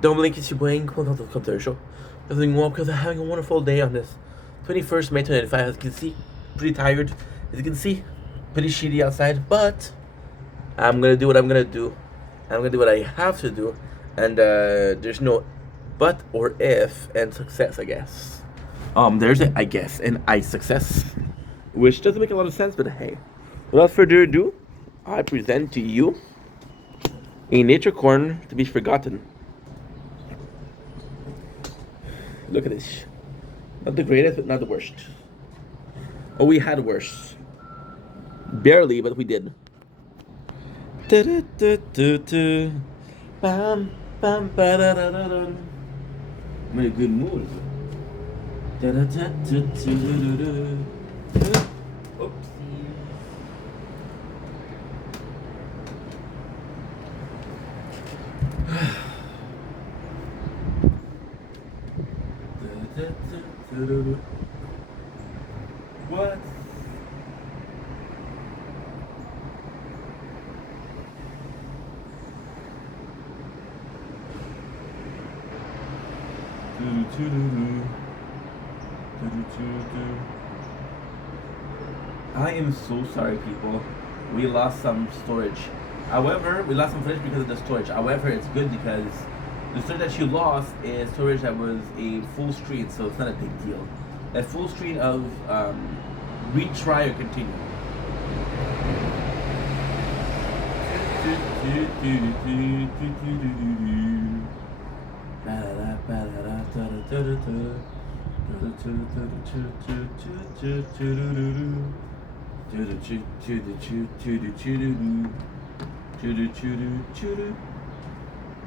Don't blink, it's your brain. Welcome to the Club Show. I'm doing well because I'm having a wonderful day on this 21st May 2025. As you can see, pretty tired. As you can see, pretty shitty outside, but I'm gonna do what I'm gonna do. I'm gonna do what I have to do, and there's no but or if and success, I guess. There's a I guess and I success, which doesn't make a lot of sense, but hey. Without further ado, I present to you a nature corn to be forgotten. Look at this. Not the greatest, but not the worst. Oh, we had worse. Barely, but we did. Bam, bam, ba-da-da-da-da. I'm in a good mood. Oopsie. What? I am so sorry, people. We lost some storage. However, we lost some footage because of the storage. However, it's good because the storage that you lost is storage that was a full screen, so it's not a big deal. A full screen of retry or continue.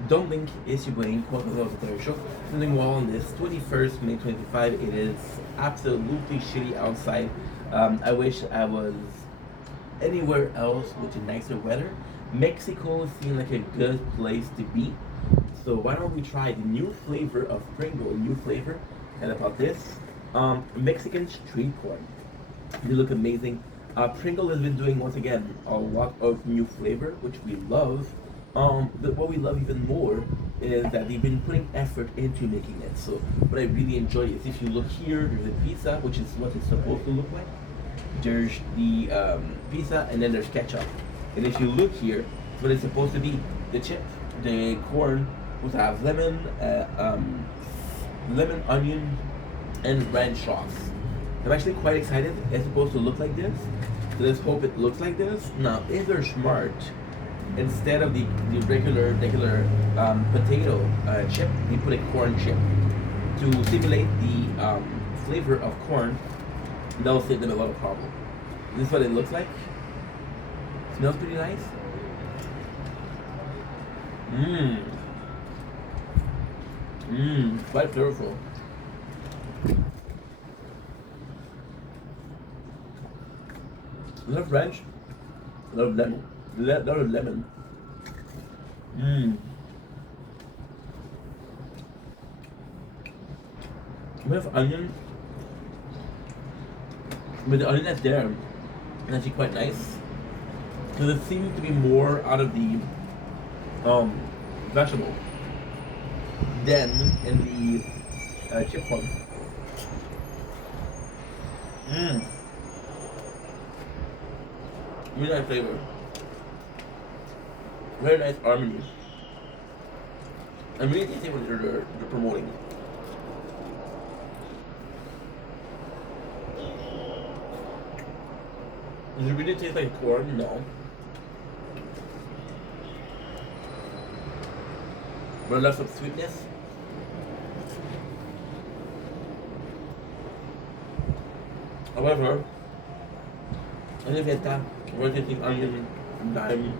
Don't blink, it's your brain. Welcome to the third show. Something well on this 21st May 25. It is absolutely shitty outside. I wish I was anywhere else with a nicer weather. Mexico seemed like a good place to be. So why don't we try the new flavor of Pringle, new flavor, and about this, Mexican street corn. They look amazing. Pringle has been doing once again a lot of new flavor, which we love. But what we love even more is that they've been putting effort into making it. So what I really enjoy is if you look here, there's a pizza, which is what it's supposed to look like. There's the pizza, and then there's ketchup. And if you look here, it's what it's supposed to be. The chip, the corn, will have lemon, onion, and ranch sauce. I'm actually quite excited. It's supposed to look like this. So let's hope it looks like this. Now, if they're smart, instead of the regular potato chip, we put a corn chip to simulate the flavor of corn. That will save them a lot of problem. This is what it looks like. Smells pretty nice. Quite flavorful. A lot of ranch, a lot of lemon, We have onion, but the onion that's there is actually quite nice because it seems to be more out of the vegetable than in the chip one. Really nice flavor. Very nice harmony. I'm really tasting what they're promoting. Does it really taste like corn? No. But lots of sweetness. However, I think that we're tasting onion, lime,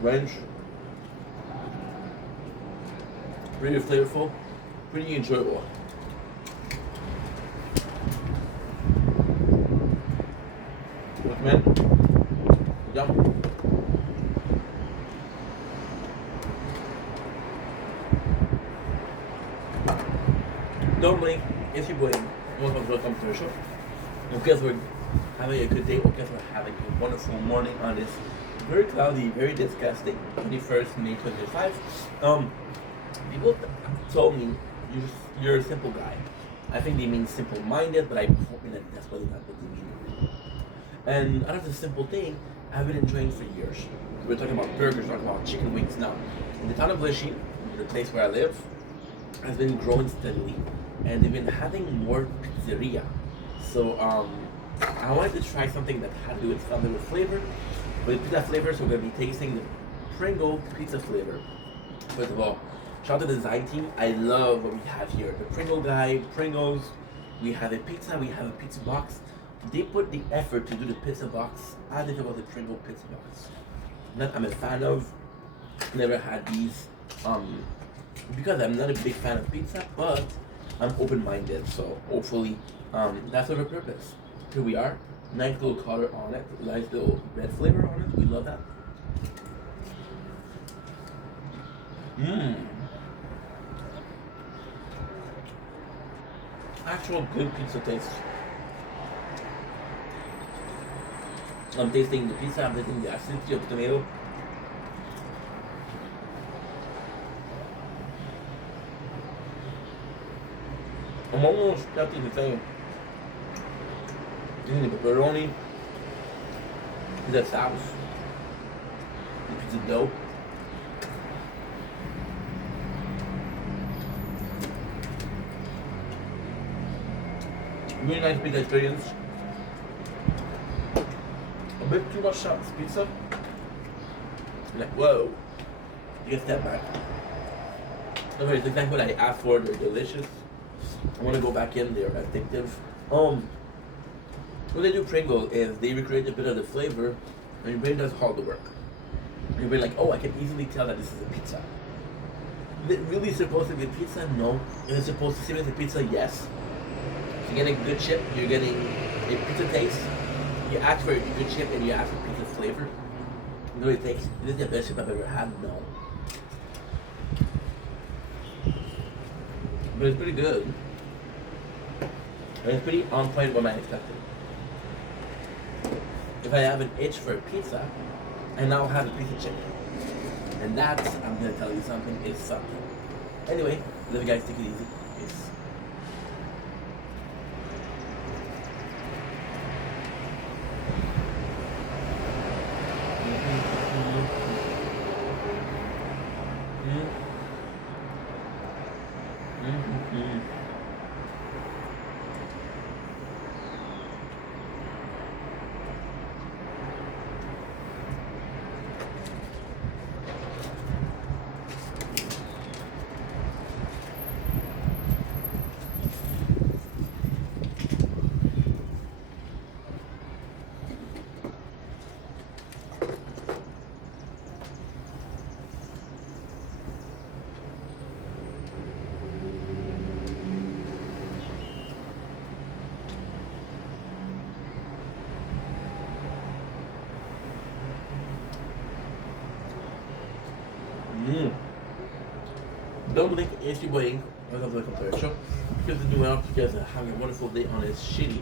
ranch. Pretty flavorful, pretty enjoyable. Recommend. Yum. Don't blink, it's your boy. Welcome to the show. Hope you guys were having a good day. Hope you guys were having a wonderful morning on this very cloudy, very disgusting 21st May 2025. People told me you're a simple guy. I think they mean simple-minded, but I'm hoping that that's probably not what they mean. And out of the simple thing, I've been enjoying for years. We're talking about burgers, talking about chicken wings now. In the town of Lishi, the place where I live, has been growing steadily, and they've been having more pizzeria. So I wanted to try something that had to do with something with flavor, with pizza flavor. So we're gonna be tasting the Pringle pizza flavor. First of all, shout out to the design team. I love what we have here. The Pringle guy, Pringles. We have a pizza. We have a pizza box. They put the effort to do the pizza box as if it was a Pringle pizza box. That I'm a fan of. Never had these. Because I'm not a big fan of pizza, but I'm open-minded. So hopefully, that's our purpose. Here we are. Nice little color on it. Nice little red flavor on it. We love that. Mmm. Actual good pizza taste. I'm tasting the pizza, I'm tasting the acidity of tomato. I'm almost tempted to say the pepperoni, the sauce, the pizza dough. Really nice pizza experience. A bit too much pizza. Like, whoa. You get step back. Okay, it's exactly what I asked for. They're delicious. I want to go back in. They're addictive. What they do Pringle is they recreate a bit of the flavor, and your brain does all the work. Your brain like, oh, I can easily tell that this is a pizza. Is it really supposed to be a pizza? No. Is it supposed to seem as a pizza? Yes. You're getting a good chip, you're getting a pizza taste. You ask for a good chip and you ask for pizza flavor. You know what it takes? Is this the best chip I've ever had? No. But it's pretty good. And it's pretty on point what I expected. If I have an itch for a pizza, I now have a pizza chip. And that, I'm gonna tell you something, is something. Anyway, love you guys, take it easy. Peace. Don't link AC Boy Inc. of the comparison because the new out because having a wonderful day on his shitty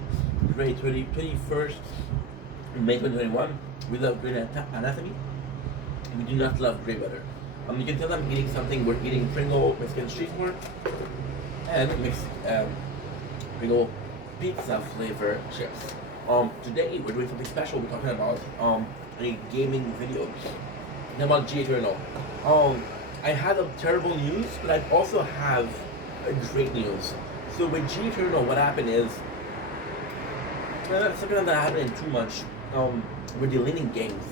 great 21st May 2021. We love Grey Anatomy. We do not love Grey Butter. You can tell I'm eating something. We're eating Pringle Mexican street corn and Pringle pizza flavor chips. Today we're doing something special. We're talking about a gaming video about G Eternal. I had a terrible news, but I also have a great news. So with G Eternal, what happened is something that happened too much. We're deleting games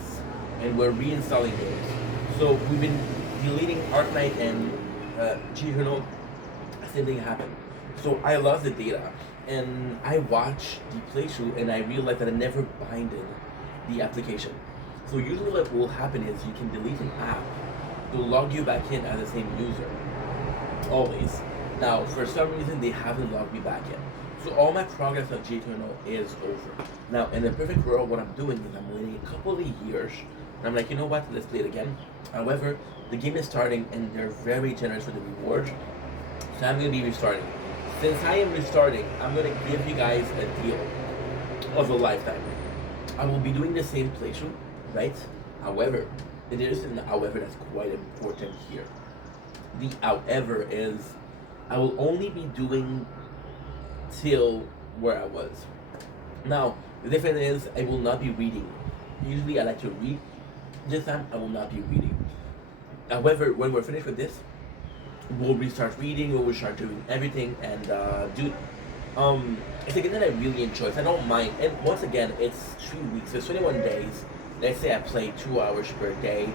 and we're reinstalling games. So we've been deleting Arknight and G Eternal. Same thing happened. So I lost the data and I watched the playthrough and I realized that I never binded the application. So usually what will happen is you can delete an app to log you back in as the same user. Always. Now, for some reason, they haven't logged me back in. So all my progress of G Eternal is over. Now, in the perfect world, what I'm doing is I'm waiting a couple of years, and I'm like, you know what, let's play it again. However, the game is starting, and they're very generous with the reward. So I'm going to be restarting. Since I am restarting, I'm going to give you guys a deal of a lifetime. I will be doing the same playthrough, right? However, there is an however that's quite important here. The however is I will only be doing till where I was. Now, the difference is I will not be reading. Usually I like to read. This time I will not be reading. However, when we're finished with this, we'll restart reading, we'll start doing everything, and do. It's a game that I really enjoy. So I don't mind. And once again, it's 3 weeks. So it's 21 days. Let's say I play 2 hours per day.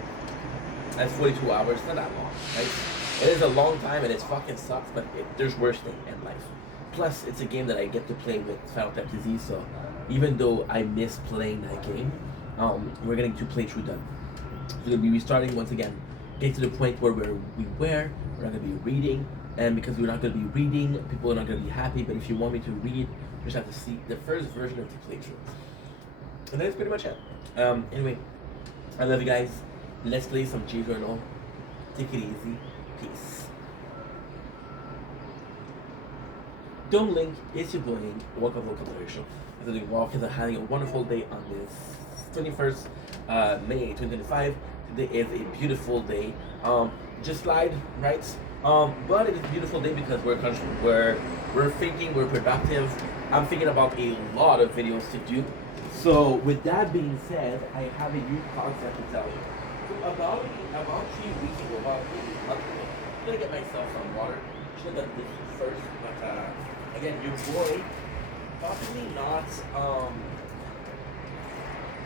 That's 42 hours. It's not that long, right? It is a long time, and it fucking sucks. But there's worse things in life. Plus, it's a game that I get to play with Final Fantasy Z. So even though I miss playing that game, we're getting to play through them. We're gonna be restarting once again. Get to the point where we're not gonna be reading, and because we're not gonna be reading, people are not gonna be happy. But if you want me to read, you just have to see the first version of the playthrough, and that's pretty much it. Anyway, I love you guys. Let's play some G Journal. Take it easy. Peace. Don't link. It's your boy. Welcome to the show. I'm doing well because I'm having a wonderful day on this 21st May 2025. Today is a beautiful day. Just lied, right? But it's a beautiful day because we're thinking, we're productive. I'm thinking about a lot of videos to do. So with that being said, I have a new concept to tell you. So about 3 weeks ago, about a month ago, I'm gonna get myself some water. Should have done this first, but again, your boy possibly not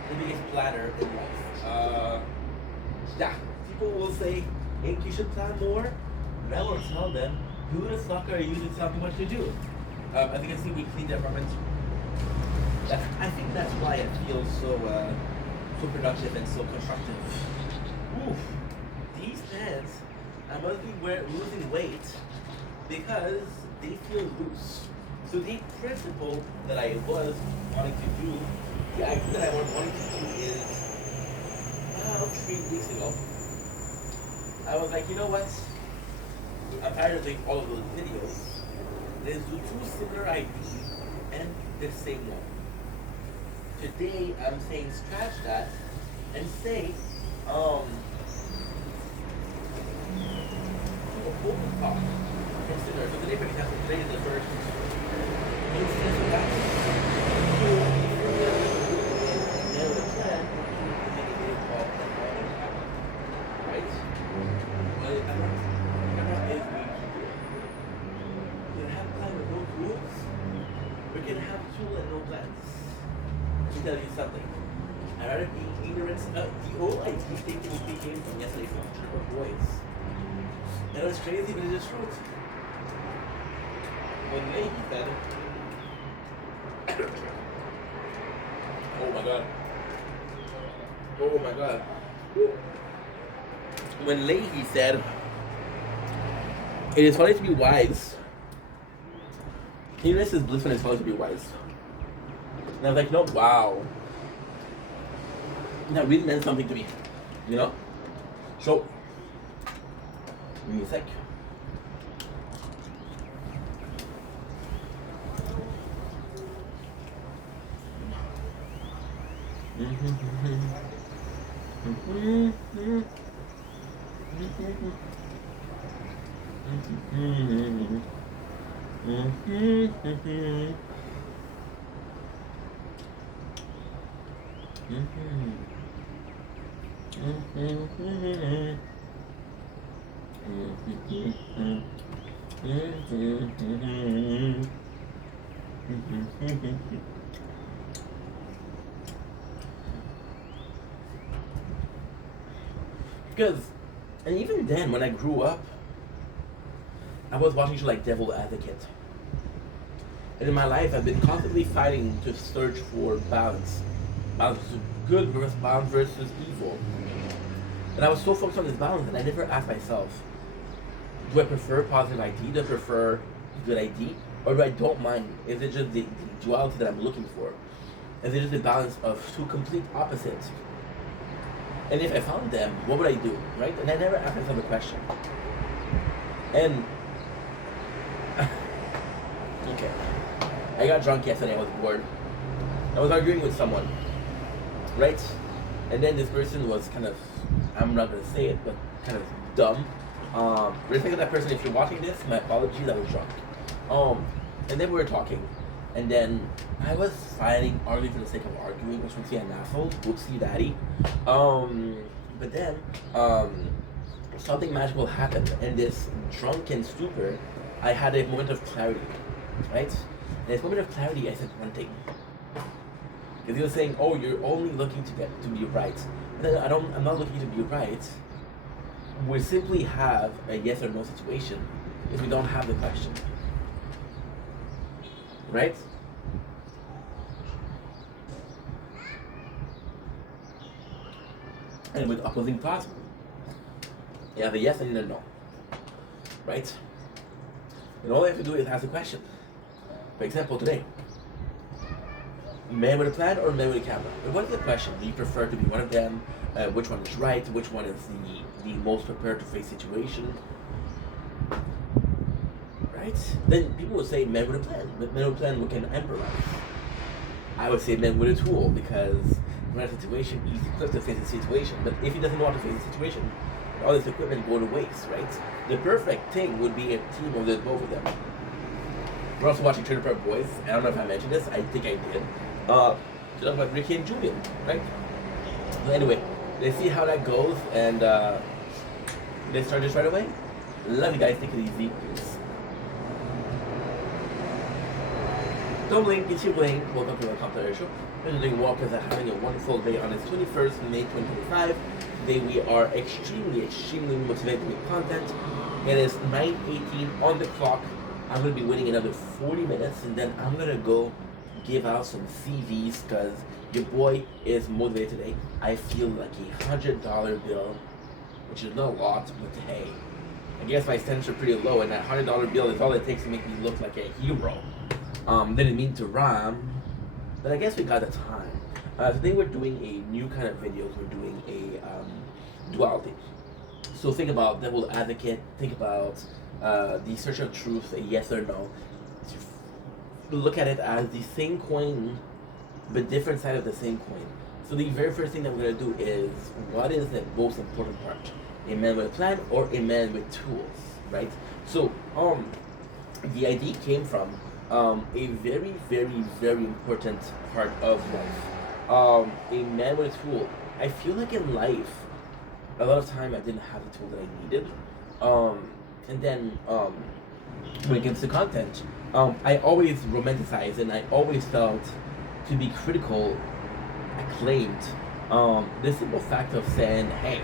the biggest planner in life. Yeah, people will say, Ink, you should plan more. And I will tell them, who the fuck are you to tell me what to do? As you can see, we cleaned the apartment. I think that's why it feels so productive and so constructive. Oof, these pants, I must be losing weight because they feel loose. So the principle that I was wanting to do, the idea that I was wanting to do is, about 3 weeks ago, I was like, you know what? I'm tired of doing all of those videos. Let's do 2 similar ideas and the same one. Today, I'm saying scratch that and say, open talk. Consider. So today, for example, today is the first instance of that. So, now the plan to make a video called The Morning Habit. Right? Well, I'm not is we can have plan with no tools. We can have tool and no plans. Let me tell you something. I'd rather be ignorant. The whole idea thinking came from yesterday from Trevor Boys. And it was crazy, but it's the truth. When Leahy said, oh my god. Oh my god. When Leahy said, it is funny to be wise. Ignorance is bliss when it's funny to be wise. And I was like, no, wow. That really meant something to me, you know? So, give me a sec. Because, and even then, when I grew up, I was watching shows like Devil Advocate. And in my life, I've been constantly fighting to search for balance. Balance is good versus balance versus evil. And I was so focused on this balance, and I never asked myself, do I prefer positive ID? Do I prefer good ID? Or do I don't mind? Is it just the duality that I'm looking for? Is it just the balance of 2 complete opposites? And if I found them, what would I do, right? And I never asked myself a question. And, okay. I got drunk yesterday, I was bored. I was arguing with someone, right? And then this person was kind of, I'm not gonna say it, but kind of dumb. Respect to that person. If you're watching this, my apologies. I was drunk. Um, and then we were talking, and then I was fighting, arguing for the sake of arguing, which makes me an asshole. Whoopsie daddy. But then, something magical happened, and this drunken stupor, I had a moment of clarity, right? And this moment of clarity, I said one thing. Because he was saying, "Oh, you're only looking to get to be right." And then I'm not looking to be right. We simply have a yes or no situation if we don't have the question, right? And with opposing thoughts, you have a yes and a no, right? And all you have to do is ask a question. For example, today, man with a plan or man with a camera? And what is the question? Do you prefer to be one of them? Which one is right? Which one is the most prepared to face situation? Right? Then people would say man with a plan. But man with a plan can improvise. I would say man with a tool because when a situation, he's equipped to face the situation. But if he doesn't know how to face the situation, all this equipment go to waste, right? The perfect thing would be a team of the both of them. We're also watching Trailer Park Boys. I don't know if I mentioned this. I think I did. To talk about Ricky and Julian, right? So anyway, let's see how that goes, and let's start this right away. Love you guys. Take it easy. Peace. Don't blink. It's your Blaine. Welcome to the Compton Show. We're doing Walkers are having a wonderful day on this 21st May 2025. Today we are extremely motivated to make content. It is 9:18 on the clock. I'm going to be waiting another 40 minutes, and then I'm going to go give out some CVs because your boy is motivated today. I feel like $100 bill, which is not a lot, but hey, I guess my standards are pretty low, and that $100 bill is all it takes to make me look like a hero. Didn't mean to rhyme, but I guess we got the time. Today we're doing a new kind of videos. We're doing a duality. So think about devil advocate. Think about the search of truth, a yes or no. Look at it as the same coin, but different side of the same coin. So the very first thing that we're gonna do is, what is the most important part? A man with a plan or a man with tools, right? So the idea came from a very, very, very important part of life. A man with a tool. I feel like in life, a lot of time I didn't have the tool that I needed. And then when it comes to content, I always romanticized and I always felt to be critical, acclaimed. The simple fact of saying, hey,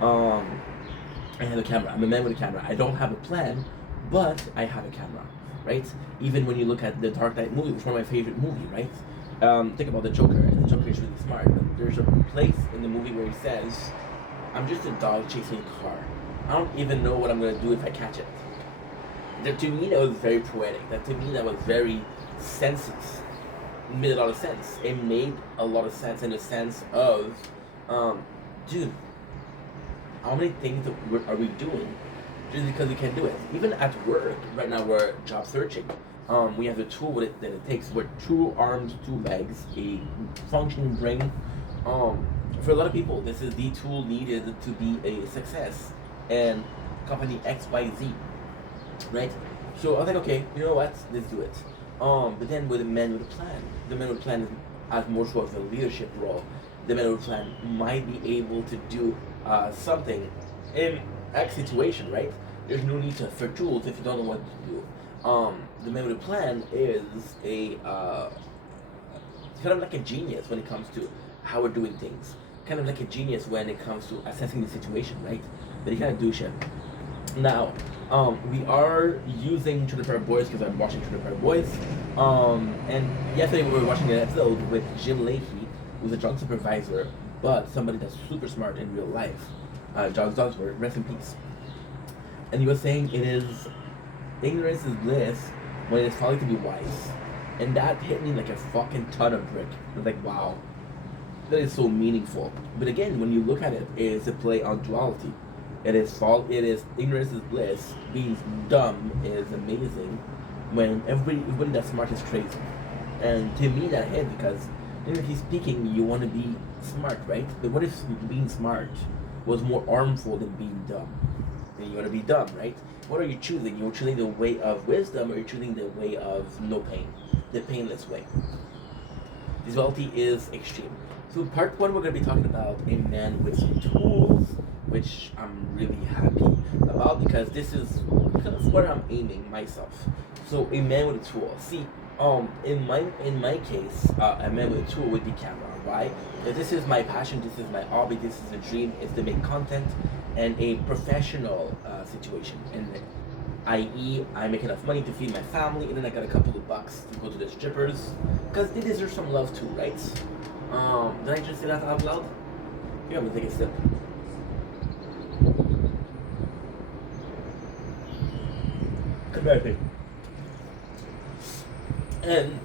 I have a camera. I'm a man with a camera. I don't have a plan, but I have a camera, right? Even when you look at the Dark Knight movie, which is one of my favorite movies, right? Think about the Joker, and the Joker is really smart. But there's a place in the movie where he says, I'm just a dog chasing a car. I don't even know what I'm going to do if I catch it. That to me, that was very poetic. That to me, that was very senseless. It made a lot of sense. It made a lot of sense in the sense of, dude, how many things are we doing just because we can't do it? Even at work, right now we're job searching. We have the tool that it takes. We're 2 arms, 2 legs, a functioning brain. For a lot of people, this is the tool needed to be a success. And company XYZ, right? So I was like, okay, you know what? Let's do it. But then with a man with a plan, the man with a plan has more sort of a leadership role. The man with a plan might be able to do something in X situation, right? There's no need for tools if you don't know what to do. The man with a plan is a kind of like a genius when it comes to how we're doing things. Kind of like a genius when it comes to assessing the situation, right? But he kind of do shit. Now, we are using Trailer Park Boys because I'm watching Trailer Park Boys. And yesterday we were watching an episode with Jim Leahy, who's a drug supervisor, but somebody that's super smart in real life. John Dogsworth, rest in peace. And he was saying it is ignorance is bliss when it's folly to be wise. And that hit me like a fucking ton of brick. I was like, wow, that is so meaningful. But again, when you look at it, it's a play on duality. It is ignorance is bliss. Being dumb is amazing. When everybody that's smart is crazy. And to me that hit because technically speaking, you want to be smart, right? But what if being smart was more harmful than being dumb? then you want to be dumb, right? What are you choosing? You're choosing the way of wisdom, or you're choosing the way of no pain, the painless way. This duality is extreme. So part one, we're going to be talking about a man with some tools, which I'm really happy about because this is kind of where I'm aiming myself. So a man with a tool. See, in my case, a man with a tool would be camera. Why? Because this is my passion. This is my hobby. This is a dream. Is to make content and a professional situation. And i.e., I make enough money to feed my family, and then I got a couple of bucks to go to the strippers, because they deserve some love too, right? Did I just say that out loud? Yeah, I'm gonna take a sip. Come back here. And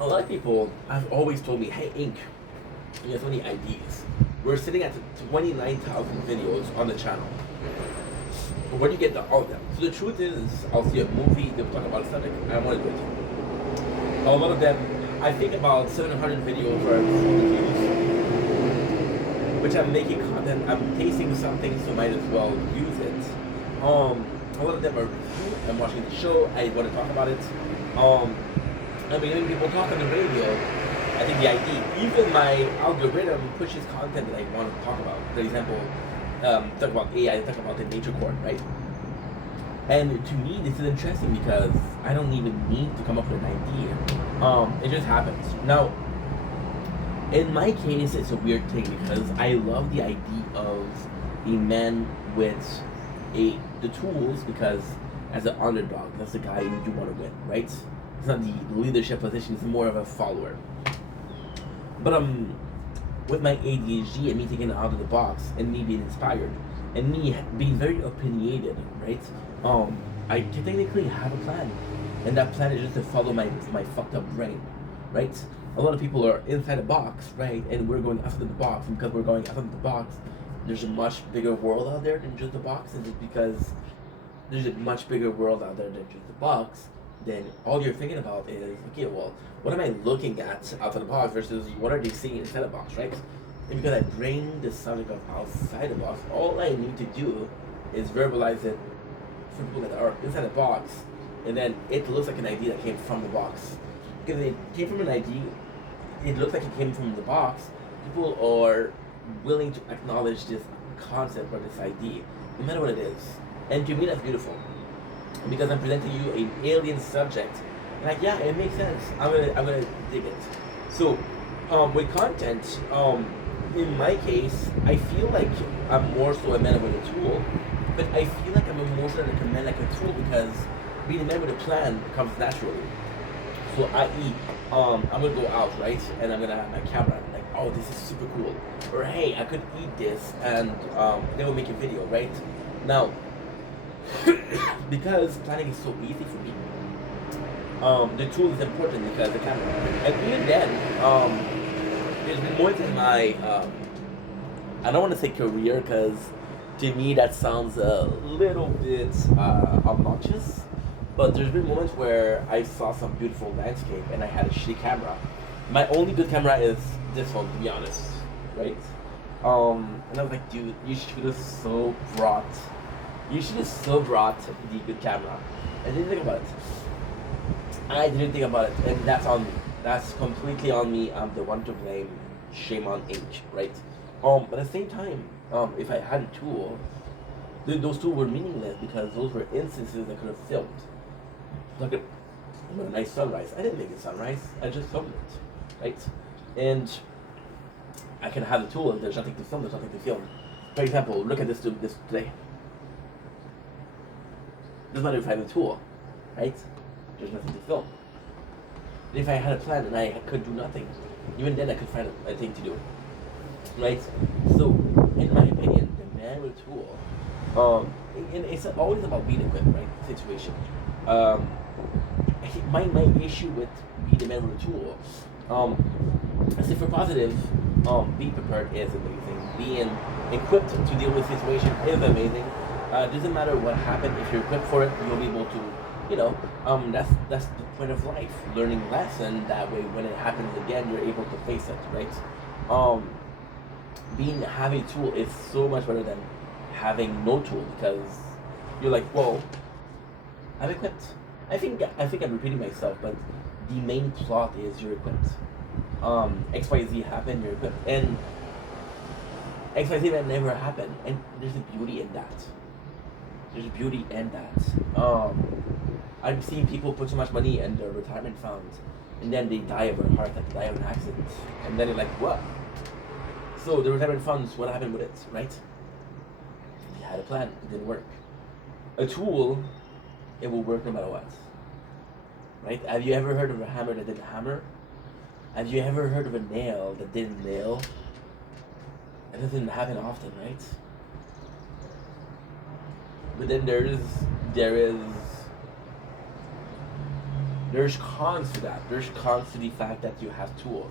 a lot of people have always told me, hey, Ink, you have so many ideas. We're sitting at 29,000 videos on the channel. Where do you get all of them? So the truth is, I'll see a movie, they'll talk about a subject, and I want to do it. A lot of them, I think about 700 videos or reviews, which I'm making content, I'm tasting something, so might as well use it. A lot of them are reviews, I'm watching the show, I want to talk about it. I've been hearing people talk on the radio. I think the idea, even my algorithm pushes content that I want to talk about. For example, talk about AI, talk about the nature core, right? And to me, this is interesting because I don't even need to come up with an idea. It just happens. Now, in my case, it's a weird thing because I love the idea of a man with the tools, because as an underdog, that's the guy you want to win, right? It's not the leadership position; it's more of a follower. But with my ADHD and me thinking out of the box and me being inspired and me being very opinionated, right? I technically have a plan, and that plan is just to follow my fucked up brain, right? A lot of people are inside a box, right? And we're going outside of the box, and because we're going outside of the box, there's a much bigger world out there than just the box, and just because there's a much bigger world out there than just the box, then all you're thinking about is, okay, well, what am I looking at outside the box versus what are they seeing inside the box, right? And because I bring the subject of outside the box, all I need to do is verbalize it for people that are inside the box, and then it looks like an idea that came from the box. Because it came from an idea, it looks like it came from the box, people are willing to acknowledge this concept or this idea, no matter what it is. And to me, that's beautiful. Because I'm presenting you an alien subject. Like, yeah, it makes sense. I'm gonna dig it. So, with content, in my case, I feel like I'm more so a man with a tool, but I feel like I'm more so like a man like a tool because being a man with a plan comes naturally. So, i.e., I'm gonna go out, right, and I'm gonna have my camera. I'm like, oh, this is super cool. Or hey, I could eat this, and they will make a video, right? Now, because planning is so easy for me, the tool is important because the camera. And even then, there's been moments in my, I don't want to say career because to me that sounds a little bit obnoxious, but there's been moments where I saw some beautiful landscape and I had a shitty camera. My only good camera is this one, to be honest, right? And I was like, dude, you should have so brought the good camera. I didn't think about it. And that's on me. That's completely on me. I'm the one to blame. Shame on Ink, right? But at the same time, if I had a tool, those tools were meaningless because those were instances I could have filmed. Look at a nice sunrise. I didn't make a sunrise. I just filmed it, right? And I can have the tool. There's nothing to film. There's nothing to film. For example, look at this today. Doesn't matter if I have a tool, right? There's nothing to film. If I had a plan and I could do nothing, even then I could find a thing to do, right? So, in my opinion, the man with a tool, and it's always about being equipped, right? Situation. My issue with being the man with a tool, I say for positive, being prepared is amazing. Being equipped to deal with the situation is amazing. Doesn't matter what happened, if you're equipped for it, you'll be able to, that's the point of life, learning lesson, that way when it happens again, you're able to face it, right? Having a tool is so much better than having no tool, because you're like, well, I'm equipped. I think I'm repeating myself, but the main plot is you're equipped. XYZ happened, you're equipped, and XYZ might never happen, and there's a beauty in that. There's a beauty in that. I'm seeing people put so much money in their retirement funds, and then they die of a heart attack, die of an accident, and then you're like, what? So the retirement funds, what happened with it, right? They had a plan, it didn't work. A tool, it will work no matter what, right? Have you ever heard of a hammer that didn't hammer? Have you ever heard of a nail that didn't nail? It doesn't happen often, right? But then there's cons to that. There's cons to the fact that you have tools.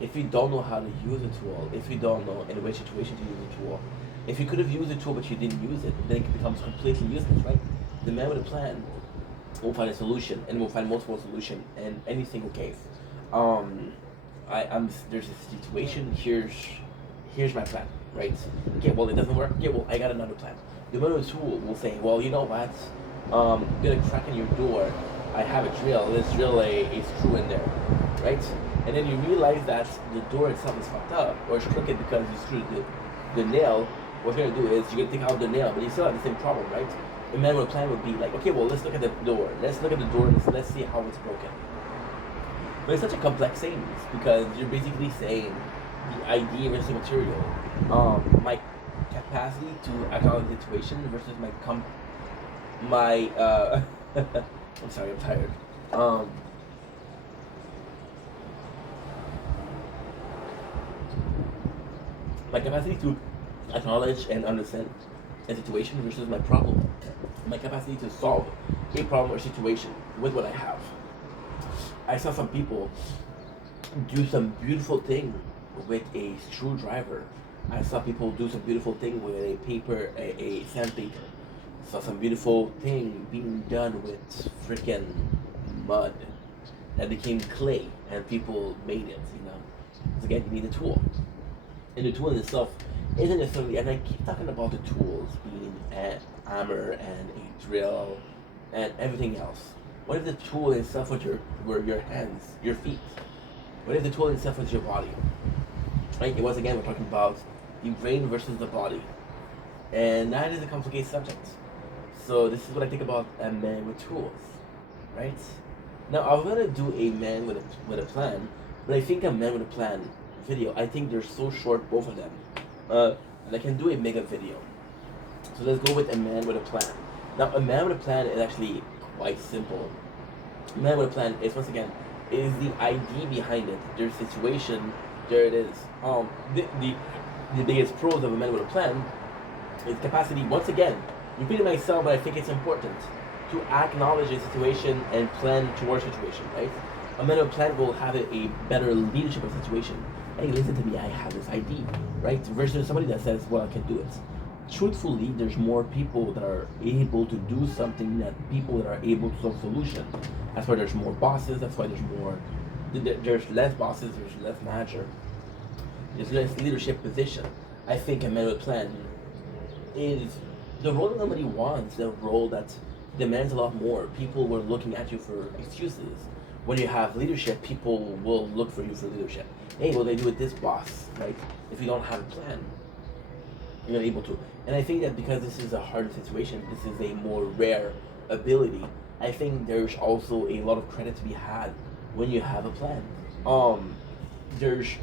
If you don't know how to use a tool, if you don't know in which situation to use a tool, if you could have used a tool but you didn't use it, then it becomes completely useless, right? The man with a plan will find a solution, and will find multiple solutions in any single case. There's a situation. Here's my plan, right? Okay, well it doesn't work. Okay, well I got another plan. The man with a tool will say, well, you know what? I'm gonna crack in your door. I have a drill. Let's drill a screw in there, right? And then you realize that the door itself is fucked up, or it's crooked because you screwed the nail. What you're gonna do is you're gonna take out the nail, but you still have the same problem, right? A man with a plan would be like, okay, well let's look at the door. Let's look at the door. Let's see how it's broken. But it's such a complex saying because you're basically saying the idea versus the material. My capacity to acknowledge the situation versus my I'm sorry, I'm tired. My capacity to acknowledge and understand a situation versus my problem. My capacity to solve a problem or situation with what I have. I saw some people do some beautiful thing with a screwdriver. I saw people do some beautiful thing with a sandpaper. Saw some beautiful thing being done with freaking mud that became clay, and people made it. Because again, you need a tool, and the tool in itself isn't necessarily. And I keep talking about the tools being a hammer and a drill and everything else. What if the tool itself was your hands, your feet? What if the tool itself was your body? Right? Once again, we're talking about the brain versus the body, and that is a complicated subject. So this is what I think about a man with tools, right? Now I was gonna do a man with a plan, but I think a man with a plan video. I think they're so short, both of them, and I can do a mega video. So let's go with a man with a plan. Now a man with a plan is actually quite simple. A man with a plan is once again is the idea behind it. Their situation, there it is. The biggest pros of a man with a plan is capacity. Once again, repeating myself, but I think it's important to acknowledge a situation and plan towards a situation, right? A man with a plan will have a better leadership of a situation. Hey, listen to me, I have this idea, right? Versus somebody that says, well, I can do it. Truthfully, there's more people that are able to do something than people that are able to solve solutions. That's why there's more bosses, that's why there's less bosses, there's less manager, there's less leadership position. I think a man with a plan is the role that nobody wants, the role that demands a lot more. People were looking at you for excuses. When you have leadership, people will look for you for leadership. Hey, what do I do with this boss, right? If you don't have a plan, you're not able to. And I think that because this is a harder situation, this is a more rare ability, I think there's also a lot of credit to be had when you have a plan. There's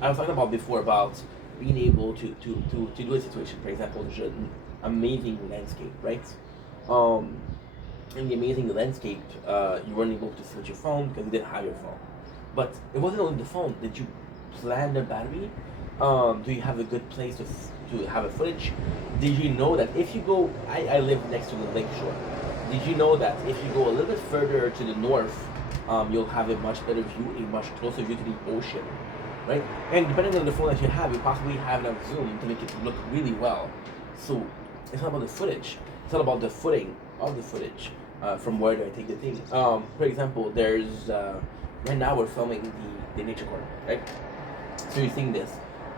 I was talking about before about being able to do a situation. For example, there's an amazing landscape, right? In the amazing landscape, you weren't able to switch your phone because you didn't have your phone. But it wasn't only the phone. Did you plan the battery? Do you have a good place to have a footage? Did you know that if you go, I live next to the lake shore. Did you know that if you go a little bit further to the north, you'll have a much better view, a much closer view to the ocean, right? And depending on the phone that you have, you possibly have enough zoom to make it look really well. So it's not about the footage. It's not about the footing of the footage. From where do I take the thing? For example, there's right now we're filming the nature corner, right? So you're seeing this.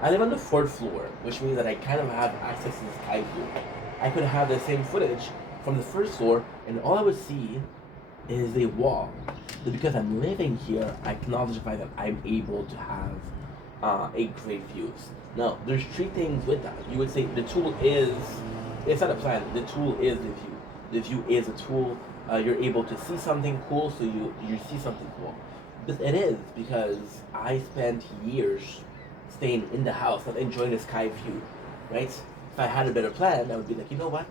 I live on the fourth floor, which means that I kind of have access to the sky view. I could have the same footage from the first floor, and all I would see is a wall. But because I'm living here, I acknowledge the fact that I'm able to have a great views. Now, there's three things with that. You would say the tool is, it's not a plan, the tool is the view. The view is a tool. You're able to see something cool, so you see something cool. But it is because I spent years staying in the house, not enjoying the sky view, right? If I had a better plan, I would be like, you know what?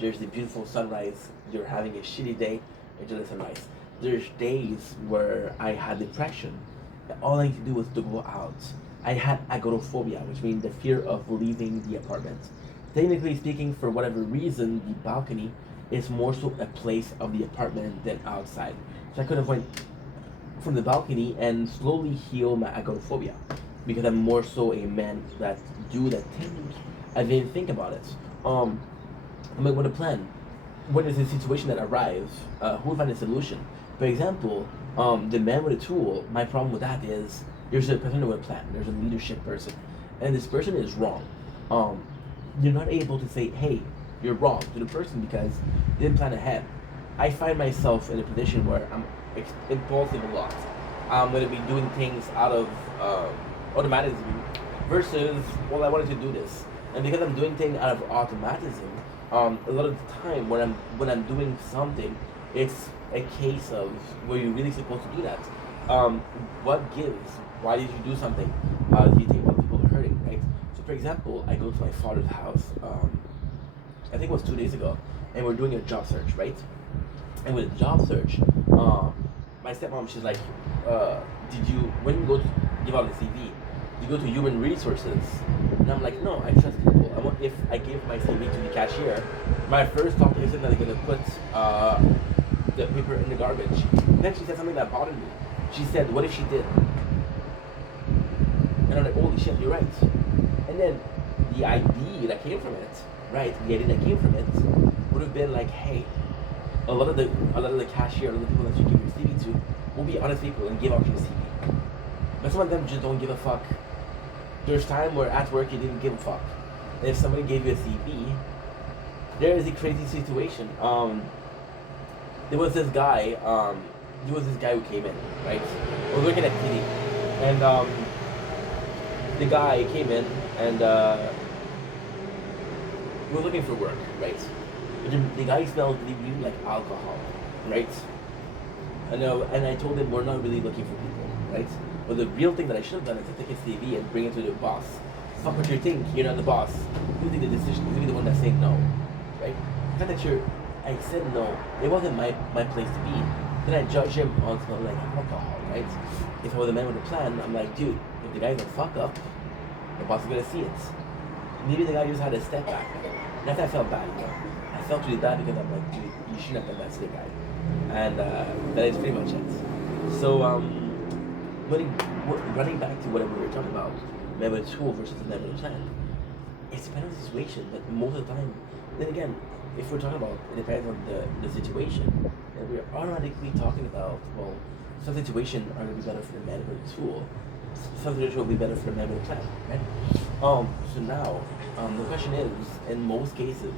There's the beautiful sunrise. You're having a shitty day. Enjoy the sunrise. There's days where I had depression. And all I need to do was to go out. I had agoraphobia, which means the fear of leaving the apartment. Technically speaking, for whatever reason, the balcony is more so a place of the apartment than outside. So I could have went from the balcony and slowly heal my agoraphobia because I'm more so a man that do that thing. I didn't think about it. I'm like, what a plan. When there's a situation that arrives, who will find a solution? For example, the man with a tool, my problem with that is there's a person with a plan, there's a leadership person, and this person is wrong. You're not able to say, hey, you're wrong to the person because they didn't plan ahead. I find myself in a position where I'm impulsive a lot. I'm going to be doing things out of automatism versus, well, I wanted to do this. And because I'm doing things out of automatism, a lot of the time when I'm doing something, it's a case of were you really supposed to do that? What gives? Why did you do something? Do you think other people are hurting, right? So for example, I go to my father's house, I think it was 2 days ago, and we're doing a job search, right? And with a job search, my stepmom, she's like, when you go to give out the CV, you go to human resources? And I'm like, no, I trust people. If I give my CV to the cashier, my first thought isn't that they're gonna put the paper in the garbage. And then she said something that bothered me. She said, what if she did? And I'm like, holy shit, you're right. And then the idea that came from it, right? The idea that came from it would have been like, hey, a lot of the cashier, a lot of the people that you give your CV to will be honest people and give out your CV. But some of them just don't give a fuck. There's time where at work you didn't give a fuck. And if somebody gave you a CV, there is a crazy situation. There was this guy who came in, right? I was working at TV, and the guy came in and he was looking for work, right? The guy smelled really like alcohol, right? And I told him we're not really looking for people, right? But the real thing that I should have done is to take his CV and bring it to the boss. Fuck what you think, you're not the boss. You take the decision, you be the one that said no, right? The fact that I said no, it wasn't my place to be. Then I judge him on smelling like alcohol, right? If I was a man with a plan, I'm like, dude, if the guy's a fuck up, the boss is gonna see it. Maybe the guy just had to step back. And after I felt bad, I felt really bad because I'm like, dude, you shouldn't have done that to the guy. And that is pretty much it. So, running back to what we were talking about, man with a tool versus a man with a plan, it's depends on the situation, but most of the time, then again, if we're talking about, it depends on the situation, and we're automatically talking about, well, some situations are going to be better for the man with a tool, some situations will be better for the man with a plan, right? So now, the question is, in most cases,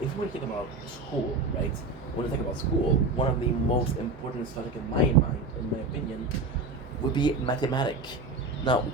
if we think about school, right? When we think about school, one of the most important subjects in my mind, in my opinion, would be mathematics. Now,